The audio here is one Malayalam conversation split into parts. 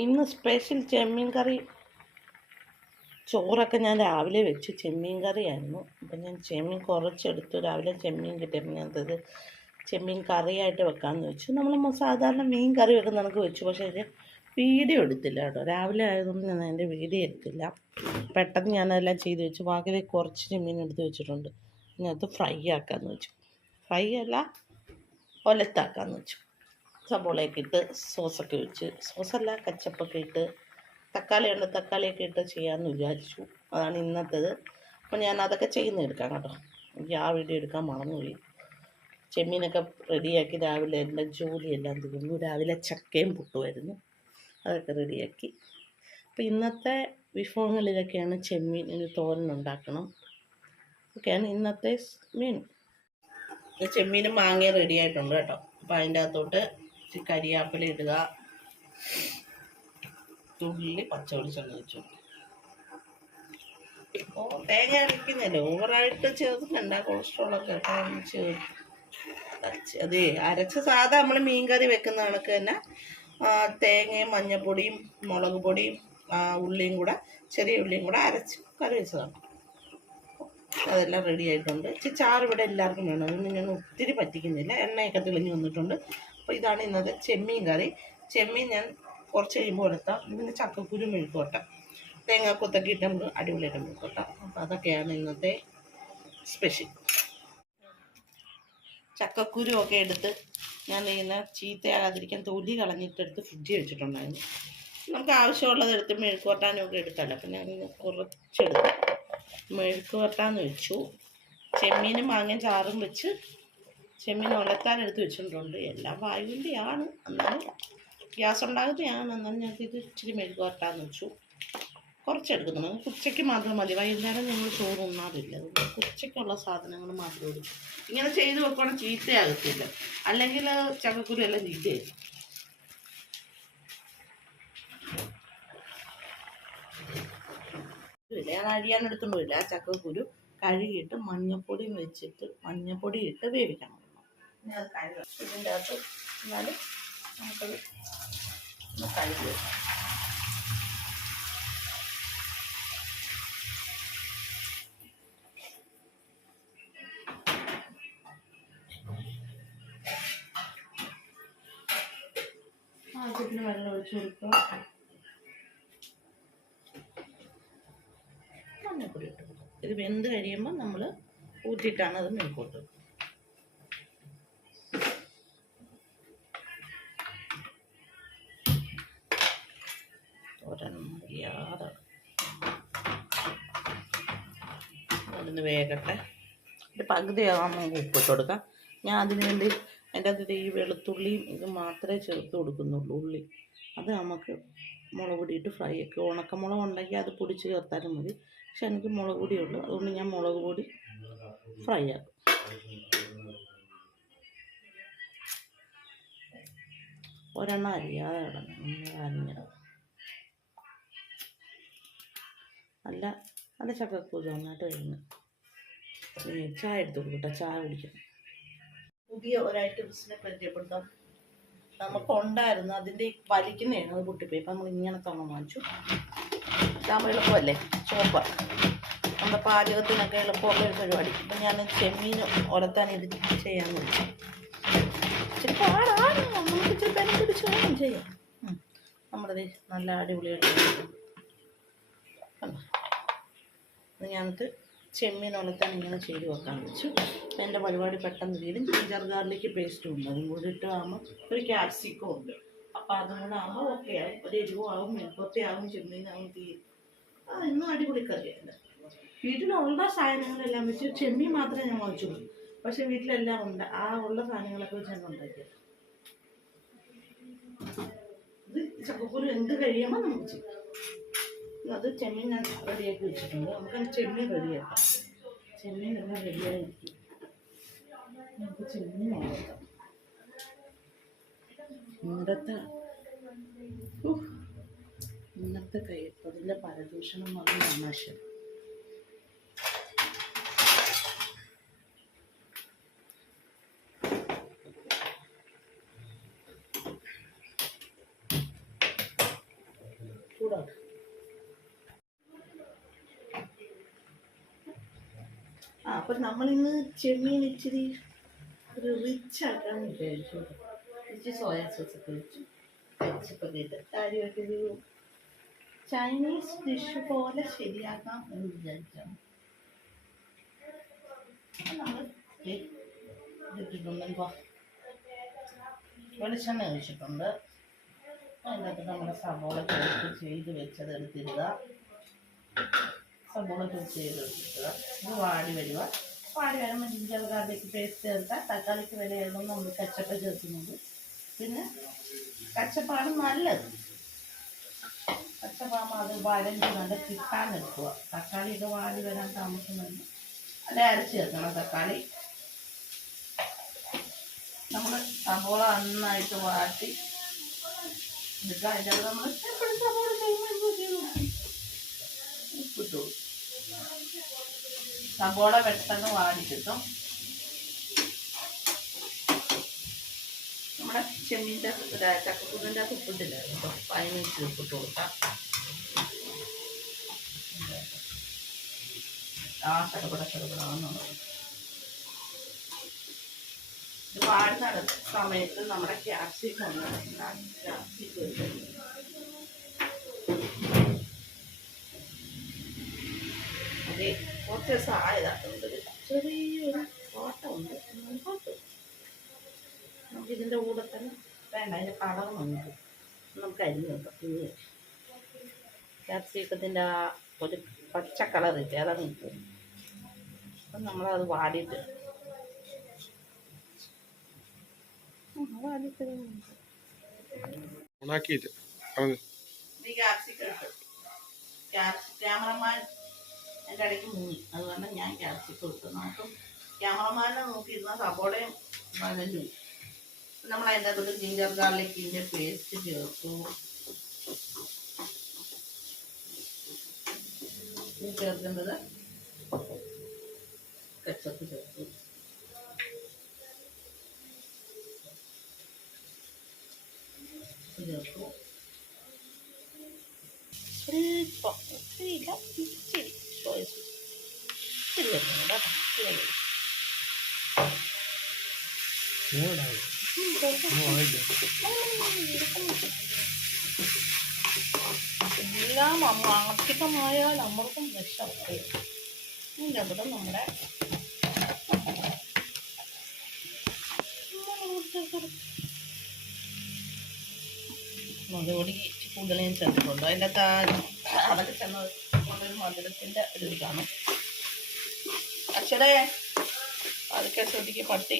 ഇന്ന് സ്പെഷ്യൽ ചെമ്മീൻ കറി. ചോറൊക്കെ ഞാൻ രാവിലെ വെച്ച്. ചെമ്മീൻ കറിയായിരുന്നു. അപ്പം ഞാൻ ചെമ്മീൻ കുറച്ചെടുത്തു. രാവിലെ ചെമ്മീൻ കിട്ടിയപ്പോൾ ഞാനത് ചെമ്മീൻ കറിയായിട്ട് വെക്കാമെന്ന് വെച്ചു. നമ്മൾ സാധാരണ മീൻ കറി വെക്കുന്ന നമുക്ക് വെച്ചു. പക്ഷേ ഇത് വീഡിയോ എടുത്തില്ല കേട്ടോ. രാവിലെ ആയതുകൊണ്ട് ഞാൻ അതിൻ്റെ വീഡിയോ എടുത്തില്ല. പെട്ടെന്ന് ഞാനതെല്ലാം ചെയ്ത് വെച്ചു. ബാക്കി കുറച്ച് ചെമ്മീൻ എടുത്ത് വെച്ചിട്ടുണ്ട്. അതിനകത്ത് ഫ്രൈ ആക്കാമെന്ന് വെച്ചു. ഫ്രൈ അല്ല, ഒലത്താക്കാമെന്ന് വെച്ചു. സബോളയൊക്കെ ഇട്ട് സോസൊക്കെ ഒഴിച്ച്, സോസല്ല കച്ചപ്പൊക്കെ ഇട്ട്, തക്കാളിയുണ്ട് തക്കാളിയൊക്കെ ഇട്ട് ചെയ്യാമെന്ന് വിചാരിച്ചു. അതാണ് ഇന്നത്തേത്. അപ്പോൾ ഞാൻ അതൊക്കെ ചെയ്യുന്നെടുക്കാം കേട്ടോ. എനിക്ക് ആ വീഡിയോ എടുക്കാൻ മറന്നുപോയി. ചെമ്മീനൊക്കെ റെഡിയാക്കി രാവിലെ എൻ്റെ ജോലിയെല്ലാം തീർന്നു. രാവിലെ ചക്കയും പുട്ടുമായിരുന്നു, അതൊക്കെ റെഡിയാക്കി. അപ്പോൾ ഇന്നത്തെ വിഭവങ്ങളിലൊക്കെയാണ് ചെമ്മീൻ. ഇനി തോരനുണ്ടാക്കണം. ഒക്കെയാണ് ഇന്നത്തെ മെനു. ചെമ്മീനും മാങ്ങയും റെഡി ആയിട്ടുണ്ട് കേട്ടോ. അപ്പോൾ അതിൻ്റെ അകത്തോട്ട് കരിയാപ്പില ഇടുക, തുള്ളി പച്ചവെളിച്ചെണ്ണ വെച്ചു. തേങ്ങ അരയ്ക്കുന്നില്ല, ഓവറായിട്ട് ചേർത്തിട്ടുണ്ട. കൊളസ്ട്രോളൊക്കെ അതെ അരച്ച സാധാ നമ്മൾ മീൻ കറി വെക്കുന്ന കണക്ക് തന്നെ തേങ്ങയും മഞ്ഞൾപ്പൊടിയും മുളക് പൊടിയും ഉള്ളിയും കൂടെ, ചെറിയ ഉള്ളിയും കൂടെ അരച്ച് കറി വെച്ചതാണ്. അതെല്ലാം റെഡി ആയിട്ടുണ്ട്. ചാറ് ഇവിടെ എല്ലാവർക്കും വേണം. അതൊന്നും ഞാൻ ഒത്തിരി പറ്റിക്കുന്നില്ല. എണ്ണയൊക്കെ തെളിഞ്ഞ് വന്നിട്ടുണ്ട്. അപ്പോൾ ഇതാണ് ഇന്നത്തെ ചെമ്മീൻ കറി. ചെമ്മീൻ ഞാൻ കുറച്ച് കഴിയുമ്പോൾ എടുത്താൽ ഇതിന് ചക്കക്കുരു മെഴുക്കോട്ട, തേങ്ങാക്കൊത്തൊക്കെ ഇട്ട് നമുക്ക് അടിപൊളിയായിട്ട് മെഴുക്കോട്ട. അപ്പോൾ അതൊക്കെയാണ് ഇന്നത്തെ സ്പെഷ്യൽ. ചക്കക്കുരു ഒക്കെ എടുത്ത് ഞാൻ ഇങ്ങനെ ചീത്തയാകാതിരിക്കാൻ തൊലി കളഞ്ഞിട്ടെടുത്ത് ഫ്രിഡ്ജിൽ വെച്ചിട്ടുണ്ടായിരുന്നു. നമുക്ക് ആവശ്യമുള്ളത് എടുത്ത് മെഴുക്കോട്ടാനും ഒക്കെ എടുക്കാമല്ലോ. അപ്പം ഞാൻ കുറച്ചെടുത്ത് മെഴുക്ക് വരട്ടാന്ന് വെച്ചു. ചെമ്മീനും മാങ്ങയും ചാറും വെച്ച് ചെമ്മീൻ ഉലത്താൻ എടുത്ത് വെച്ചിട്ടുണ്ട്. എല്ലാം വായുവിൻ്റെയാണ്, എന്നാലും ഗ്യാസ് ഉണ്ടാകുന്നതാണ്. എന്നാലും ഞങ്ങൾക്ക് ഇത് ഇച്ചിരി മെഴുക്ക് വരട്ടാന്ന് വെച്ചു. കുറച്ചെടുക്കുന്നു. നമുക്ക് ഉച്ചയ്ക്ക് മാത്രം മതി. വൈകുന്നേരം ഞങ്ങൾ ചോറ് ഉണ്ണാറില്ല. അതുകൊണ്ട് ഉച്ചയ്ക്കുള്ള സാധനങ്ങൾ മാത്രം എടുക്കും. ഇങ്ങനെ ചെയ്ത് വെക്കുകയാണെങ്കിൽ ചീത്തയാകത്തില്ല. അല്ലെങ്കിൽ ചക്കക്കുരു എല്ലാം ചീത്തയായിരിക്കും. ഞാൻ അരിയാനെടുത്തുകൊണ്ട് പോയില്ല. ആ ചക്കക്കുരു കഴുകിയിട്ട് മഞ്ഞപ്പൊടിയും വെച്ചിട്ട് മഞ്ഞപ്പൊടി ഇട്ട് വേവിക്കണം. പിന്നെ അത് കഴുകണം. ഇതിൻ്റെ അകത്ത് എന്നാലും നമുക്കത് ഒന്ന് കഴുകി വെക്കാം. ആവശ്യത്തിന് വെള്ളം ഒഴിച്ച് കൊടുക്കുക. മഞ്ഞപ്പൊടി ഇട്ട് കൊടുക്കും. ഇത് വെന്ത് കഴിയുമ്പോൾ നമ്മൾ ഊറ്റിയിട്ടാണ് അത് മെഴുക്കോട്ട് വെക്കുന്നത്. ഒരറിയാതെ അതിന് വേകട്ടെ. ഒരു പകുതിയാകുമ്പോൾ ഉപ്പിട്ട് കൊടുക്കാം. ഞാൻ അതിന് വേണ്ടി അതിൻ്റെ അകത്ത് ഈ വെളുത്തുള്ളിയും ഇത് മാത്രമേ ചേർത്ത് കൊടുക്കുന്നുള്ളൂ. ഉള്ളി അത് നമുക്ക് മുളക് പൊടിയിട്ട് ഫ്രൈ ഒക്കെ. ഉണക്കമുളക് ഉണ്ടെങ്കിൽ അത് പൊടിച്ച് ചേർത്താലും മതി. പക്ഷെ എനിക്ക് മുളക് പൊടിയുള്ളൂ, അതുകൊണ്ട് ഞാൻ മുളക് പൊടി ഫ്രൈ ആക്കും. ഒരെണ്ണം അരിയാതെ കിടന്നു നല്ല നല്ല ചക്കക്കൂര് നന്നായിട്ട് വരുന്നു. ചായ എടുത്ത് കൊടുക്കട്ടെ, ചായ കുടിക്കാം. പുതിയ ഒരു ഐറ്റംസിനെ പരിചയപ്പെടുത്താം. നമുക്കുണ്ടായിരുന്നു, അതിൻ്റെ ഈ വലിക്കുന്നതാണ് അത് പൊട്ടിപ്പോയി. ഇപ്പം നമ്മൾ ഇങ്ങനത്തെ ഒന്നും വാങ്ങിച്ചു. ഇതാകുമ്പോൾ എളുപ്പമല്ലേ, ചോപ്പ. നമ്മുടെ പാചകത്തിനൊക്കെ എളുപ്പമുള്ള ഒരു പരിപാടി. ഇപ്പം ഞാൻ ചെമ്മീൻ ഉലത്താൻ ഇത് ചെയ്യാമെന്ന് വെച്ചു. ഇച്ചിരി പാടാണ്, നമുക്ക് ഇച്ചിരി പെന പിടിച്ച് വേണം ചെയ്യാം. നമ്മുടെ നല്ല അടിപൊളിയായിട്ട് ഞാനത് ചെമ്മീൻ ഉലത്താൻ ഇങ്ങനെ ചെയ്ത് വെക്കാൻ വെച്ചു. എൻ്റെ പരിപാടി പെട്ടെന്ന് തീരും. ജിഞ്ചർ ഗാർലിക് പേസ്റ്റും ഉണ്ട്, അതും കൂടി ഇട്ട് ആകുമ്പോൾ ഒരു ക്യാപ്സിക്കം ഉണ്ട്. അപ്പോൾ അതും കൂടെ ആകുമ്പോൾ ഓക്കെ ആവും. ഒരു എരിവും ആവും, മെഴുക്കൊത്തയാവും, ചെമ്മീനാവും, തീരും. ഇന്നും അടിപൊളി കറിയല്ല. വീട്ടിലുള്ള സാധനങ്ങളെല്ലാം വെച്ച് ചെമ്മീൻ മാത്രമേ ഞാൻ വാങ്ങിച്ചുള്ളൂ. പക്ഷെ വീട്ടിലെല്ലാം ഉണ്ട്. ആ ഉള്ള സാധനങ്ങളൊക്കെ വെച്ച് ഞാൻ ഉണ്ടാക്കിയത്. ഇത് ചക്കക്കുരു എന്ത് കഴിയുമ്പോൾ നമുക്ക് ചെയ്യും. അത് ചെമ്മീൻ ഞാൻ റെഡിയാക്കി വെച്ചിട്ടുണ്ട്. നമുക്ക് ചെമ്മീൻ റെഡിയാക്കാം. ചെമ്മീൻ എല്ലാം റെഡിയായിരിക്കും. നമുക്ക് ചെമ്മീൻ നോക്കാം. ഇന്നത്തെ അതിൻ്റെ പരദൂഷണം വന്ന് തമാശ. ചൂടാണ്. അപ്പം നമ്മളിന്ന് ചെമ്മീൻ ഇച്ചിരി ഒരു റിച്ച് ആക്കാന്ന് വിചാരിച്ചു. ഇച്ചിരി സോയാ സോസ് ഒക്കെ വെച്ചു കഴിച്ചപ്പോൾ ഇട്ട് കാര്യമായിട്ടൊരു ചൈനീസ് ഡിഷ് പോലെ ശരിയാക്കാം എന്ന് വിചാരിച്ചാണ്. നമ്മൾ ഇട്ടിട്ടുണ്ടെങ്കിൽ വെളിച്ചെണ്ണ ഒഴിച്ചിട്ടുണ്ട്. അതിനകത്ത് നമ്മുടെ സബോള ചോപ്പ് ചെയ്ത് വെച്ചത് എടുത്തിടുക. സബോള ചോപ്പ് ചെയ്ത് എടുത്തിടുക. ഇത് വാടി വരിക. വാടി വരുമ്പോൾ ജിഞ്ചർ ഗാർലിക് പേസ്റ്റ് ചേർത്താൽ തക്കാളിക്ക് വിലയായിരുന്നു നമ്മൾ കച്ചപ്പ് ചേർക്കുന്നത്. പിന്നെ കച്ചപ്പാണ് നല്ലത്. കച്ചപ്പാകുമ്പോൾ അത് വഴഞ്ഞ് നല്ല കിട്ടാൻ എടുക്കുക. തക്കാളിയൊക്കെ വാടി വരാൻ താമസമുണ്ട്. അത് അരച്ച് ചേർക്കണം. തക്കാളി നമ്മൾ സബോള നന്നായിട്ട് വാട്ടി എടുക്കുക. അതിൻ്റെ അത് നമ്മൾ എപ്പോഴും സബോള ഉപ്പിട്ടു. സബോള പെട്ടെന്ന് വാടി കിട്ടും. നമ്മുടെ ചെമ്മീൻ്റെ ചക്കക്കുരുവിൻ്റെ അകത്ത് ഉപ്പിട്ടില്ലായിരുന്നു കേട്ടോ. 5 മിനിറ്റ് ഉപ്പിട്ട് കൊടുക്കാം. ചടപടാന്നുള്ളത് ഇത് വാടുന്ന സമയത്ത് നമ്മുടെ ക്യാപ്സിക്കം അതെ കുറച്ച് ദിവസം ആയതാട്ടുണ്ട്. ചെറിയൊരു ഓട്ടമുണ്ട്. നമുക്കിതിൻ്റെ കൂടെ തന്നെ വേണ്ട. അതിൻ്റെ കളർ വന്നിട്ട് നമുക്ക് അരിഞ്ഞ് വെക്കാം. പിന്നെ ക്യാപ്സിക്കത്തിൻ്റെ ആ ഒരു പച്ച കളറില്ലേ അതങ്ങ് കിട്ടും. അപ്പം നമ്മളത് വാടിയിട്ട് ക്യാമറമാൻ എൻ്റെ ഇടയ്ക്ക് മുങ്ങി. അതുകൊണ്ട് ഞാൻ ക്യാപ്സിക്കം ഇട്ടു. നമുക്ക് ക്യാമറമാനെ നോക്കിയിരുന്ന സബോളയും വഴഞ്ഞു. നമ്മൾ അതിൻ്റെ അകത്ത് ജിഞ്ചർ ഗാർലിക്കിൻ്റെ പേസ്റ്റ് ചേർത്തു. ചേർക്കേണ്ടത് കച്ചപ്പ് ചേർത്തു. ചേർത്തു സ്വല്പം ഒത്തിരിയില്ല ഇച്ചിരി സോയ സോസ് ഇച്ചിരി വരുന്നുണ്ട് എല്ലാം അധികമായാൽ നമ്മൾക്കും വിഷമാണ്. ഇതിൻ്റെ കൂടെ നമ്മുടെ മുളകുപൊടി കൂടുതൽ ഞാൻ ചേർത്തിട്ടുണ്ട്. അതിൻ്റെ അതൊക്കെ ചെന്ന് കൊണ്ടൊരു മധുരത്തിൻ്റെ ഒരു ഇതാണ്. അച്ഛടെ അതൊക്കെ ശ്രദ്ധിക്ക് പട്ടി.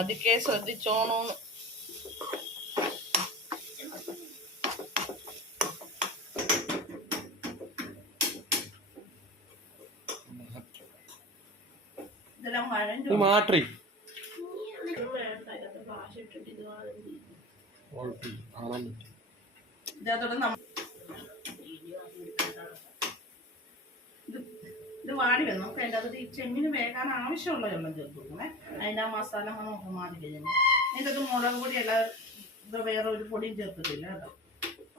അതൊക്കെ ശ്രദ്ധിച്ചോണോന്ന്. ഇതെല്ലാം വഴഞ്ഞു മാറ്റി ഇത് വാടി വന്നു. നമുക്ക് അതിൻ്റെ അകത്ത് ഈ ചെമ്മിന് വേകാൻ ആവശ്യമുള്ള വെള്ളം ചേർത്ത് കൊടുക്കണേ. അതിൻ്റെ ആ മസാല നമുക്ക് മാറി കഴിഞ്ഞാൽ ഇതിൻ്റെ മുളക് പൊടി അല്ല, ഇത് വേറെ ഒരു പൊടിയും ചേർത്തിട്ടില്ല കേട്ടോ.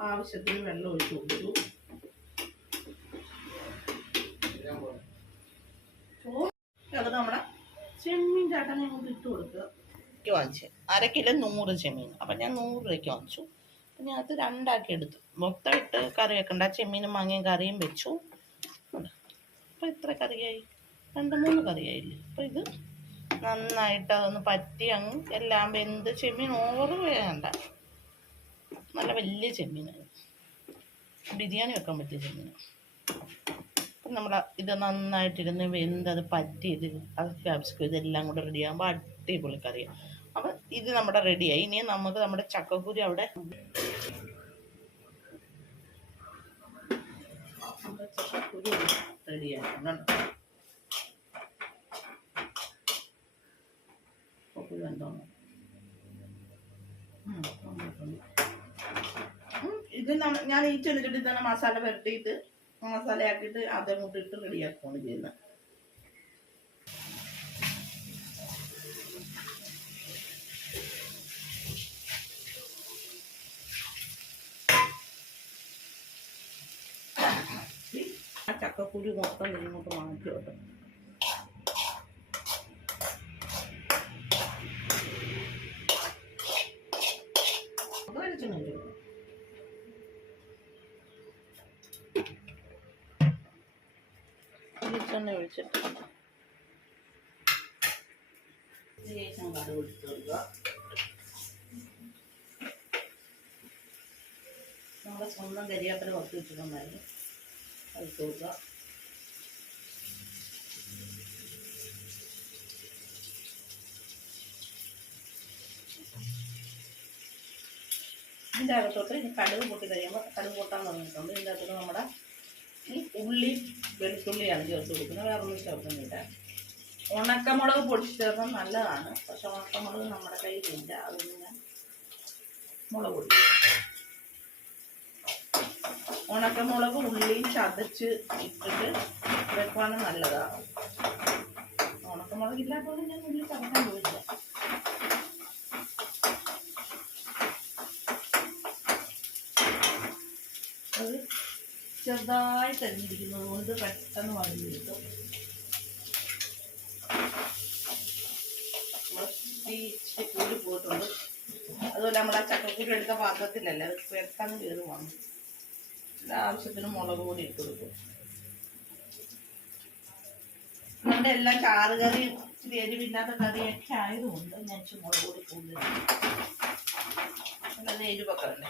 ആവശ്യത്തിന് വെള്ളം ഒഴിച്ച് കൊടുത്തു. അത് നമ്മുടെ ചെമ്മീൻ ചാട്ടനെ കൊണ്ട് ഇട്ട് കൊടുക്കുക. വാങ്ങിച്ച് 1/2 കിലോ 100 ചെമ്മീൻ. അപ്പം ഞാൻ 100 രൂപയ്ക്ക് വാങ്ങിച്ചു. അപ്പം ഞാൻ അത് 2 ആക്കി എടുത്തു. മൊത്തം ഇട്ട് കറി വെക്കണ്ട. ചെമ്മീനും മാങ്ങയും കറിയും വെച്ചു. അപ്പം ഇത്ര കറിയായി, 2-3 കറിയായില്ലേ. അപ്പം ഇത് നന്നായിട്ട് അതൊന്ന് പറ്റി അങ്ങ് എല്ലാം വെന്ത്. ചെമ്മീൻ ഓവർ വേണ്ട, നല്ല വലിയ ചെമ്മീനാണ്. ബിരിയാണി വെക്കാൻ പറ്റിയ ചെമ്മീനാണ്. അപ്പം നമ്മൾ ഇത് നന്നായിട്ടിരുന്ന് വെന്ത് അത് പറ്റിയത് അത് ക്യാപ്സിക്കം ഇതെല്ലാം കൂടെ റെഡിയാകുമ്പോൾ അടിപൊളി കറിയാണ്. അപ്പം ഇത് നമ്മുടെ റെഡിയായി. ഇനി നമുക്ക് നമ്മുടെ ചക്കക്കുരു അവിടെ ചക്കക്കുരു റെഡിയാക്കണം. ഇത് ഞാൻ ഈ ചെറുചട്ടി തന്നെ മസാല പുരട്ടിയിട്ട് മസാലയാക്കിയിട്ട് അതങ്ങോട്ട് ഇട്ട് റെഡിയാക്കുകയാണ് ചെയ്യുന്നത്. ചക്കക്കുരു മൊത്തം ഇങ്ങോട്ട് മാറ്റി വെക്കും. വെളിച്ചെണ്ണ ഒഴിച്ചിട്ട് ശേഷം കടുക് ഇട്ട് കൊടുക്കുക. നമ്മുടെ സ്വന്തം കരിയാപ്പില കുറച്ച് വെച്ചിട്ടുണ്ടായിരുന്നു, അത് ഇട്ട് കൊടുക്കുക. ഇതിൻ്റെ അകത്തോട്ട് ഇനി കടുക് പൊട്ടി കഴിയുമ്പോൾ, കടുക് പൊട്ടാൻ തുടങ്ങിയിട്ടുണ്ട്, ഇതിൻ്റെ അകത്തോട്ട് നമ്മുടെ ഈ ഉള്ളി വെളുത്തുള്ളിയാണ് ചേർത്ത് കൊടുക്കുന്നത്, വേറെ ഒന്നും ചേർക്കുന്നില്ല. ഉണക്കമുളക് പൊടിച്ച് ചേർക്കാൻ നല്ലതാണ്, പക്ഷെ ഉണക്കമുളക് നമ്മുടെ കയ്യിലില്ല, അതൊന്നും ഞാൻ മുളക് പൊടി. ഉണക്കമുളക് ഉള്ളിയും ചതച്ച് ഇട്ടിട്ട് വെക്കുവാണ് നല്ലതാണ്. ഉണക്കമുളക് ഇല്ലാത്തതുകൊണ്ട് ഞാൻ ഉള്ളി ചതക്കാൻ പോയില്ല. അത് ചെറുതായിട്ട് അരിഞ്ഞിരിക്കുന്നത് കൊണ്ട് പെട്ടെന്ന് വഴഞ്ഞു കിട്ടും. ഇച്ചിരി കൂടി പോയിട്ടുണ്ട്. അതുപോലെ നമ്മൾ ആ ചക്കക്കുരു എടുത്ത പാത്രത്തിലല്ല, അത് പെട്ടെന്ന് കയറി വന്നു. ആവശ്യത്തിന് മുളക് പൊടി ഇട്ട് കൊടുക്കും. നമ്മുടെ എല്ലാം ചാറ് കറി ഇച്ചിരി എരിവില്ലാത്ത കറിയൊക്കെ ആയതുകൊണ്ട് ഞാൻ ഇച്ചിരി മുളക് പൊടി കൂടുതൽ അത് എരിവൊക്കെ ഉണ്ട്.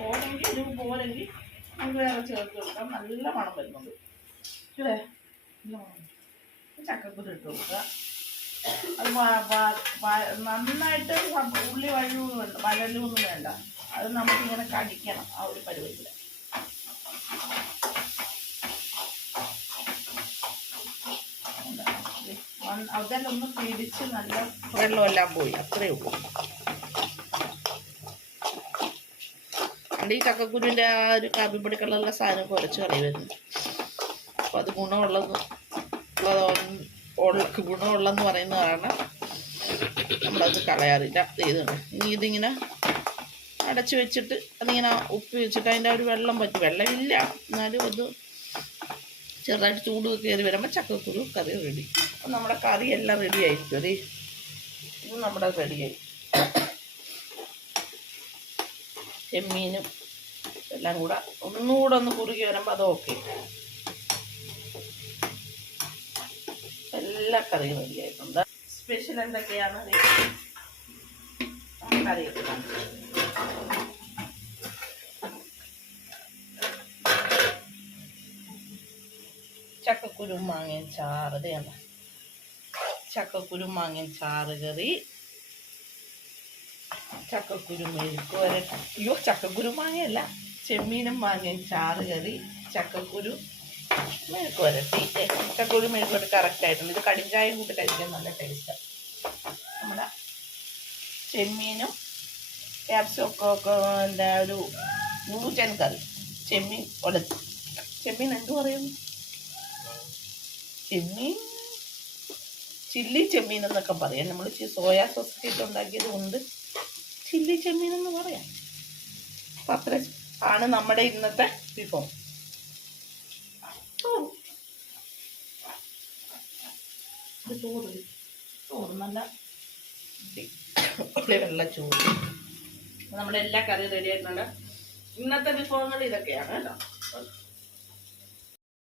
പോരെങ്കിൽ എരിവ് പോരെങ്കിൽ നമുക്ക് വേറെ ചേർത്ത് കൊടുക്കാം. നല്ല മണം വരുന്നുണ്ട് അല്ലേ? ചക്കക്കുരു ഇട്ട് കൊടുക്കുക. അത് നന്നായിട്ട് ഉള്ളി വഴലൊന്നും വേണ്ട, അത് നമുക്കിങ്ങനെ കടിക്കണം, ആ ഒരു പരുവത്തിൽ. അതിലൊന്ന് പിടിച്ച് നല്ല വെള്ളമെല്ലാം പോയി, അത്രയേ ഉള്ളൂ. ഈ ചക്കക്കുരുവിൻ്റെ ആ ഒരു കാപ്പിപ്പൊടി കളറുള്ള സാധനം കുറച്ച് കളയുമായിരുന്നു. അപ്പം അത് ഗുണമുള്ളതെന്ന് പറയുന്നതാണ്, നമ്മളത് കളയാറില്ല. ഇതുണ്ട്. ഇനി ഇതിങ്ങനെ അടച്ച് വെച്ചിട്ട് അതിങ്ങനെ ഉപ്പ് വെച്ചിട്ട് അതിൻ്റെ ഒരു വെള്ളം പറ്റി, വെള്ളമില്ല എന്നാലും അത് ചെറുതായിട്ട് ചൂട് കയറി വരുമ്പോൾ ചക്കക്കുരു കറി റെഡി. അപ്പം നമ്മുടെ കറി എല്ലാം റെഡി ആയിരിക്കും. അതെ, ഇത് നമ്മുടെ റെഡിയായി. ചെമ്മീനും എല്ലാം കൂടെ ഒന്നുകൂടെ ഒന്ന് കുറുകി വരുമ്പോൾ അത് ഓക്കെ. എല്ലാ കറിയും റെഡിയായിട്ടുണ്ട്. സ്പെഷ്യൽ എന്തൊക്കെയാണ് കറിയൊക്കെ ചക്കക്കുരു മാങ്ങയും ചാറ്. ഇതാണ് ചക്കക്കുരു മാങ്ങയും ചാറ് കറി. ചക്കക്കുരു മെഴുക്ക് വരട്ടി. അയ്യോ, ചക്കക്കുരു മാങ്ങയല്ല, ചെമ്മീനും മാങ്ങയും ചാറ് കറി, ചക്കക്കുരു മെഴുക്ക് വരട്ടി. ചക്കക്കുരു മെഴുക്ക് വരട്ടി കറക്റ്റായിട്ടുണ്ട്. ഇത് കടിഞ്ചായം കൂട്ടി കഴിക്കാൻ നല്ല ടേസ്റ്റാണ്. നമ്മുടെ ചെമ്മീനും ക്യാപ്സിക്കൊക്കെ ഒരു ഊച്ചൻ കറി. ചെമ്മീൻ ചെമ്മീൻ എന്തു പറയുന്നു? ചെമ്മീൻ ചില്ലി ചെമ്മീൻ എന്നൊക്കെ പറയാം. നമ്മൾ സോയാ സോസ് ഇട്ട് ഉണ്ടാക്കിയത് കൊണ്ട് ചില്ലി ചെമ്മീൻ എന്ന് പറയാം. അപ്പം അത്ര ആണ് നമ്മുടെ ഇന്നത്തെ വിഭവം. ചോറ് നല്ല വെള്ള ചോറ്. നമ്മുടെ എല്ലാ കറിയും റെഡി ആയിട്ടുണ്ട്. ഇന്നത്തെ വിഭവങ്ങൾ ഇതൊക്കെയാണ് കേട്ടോ.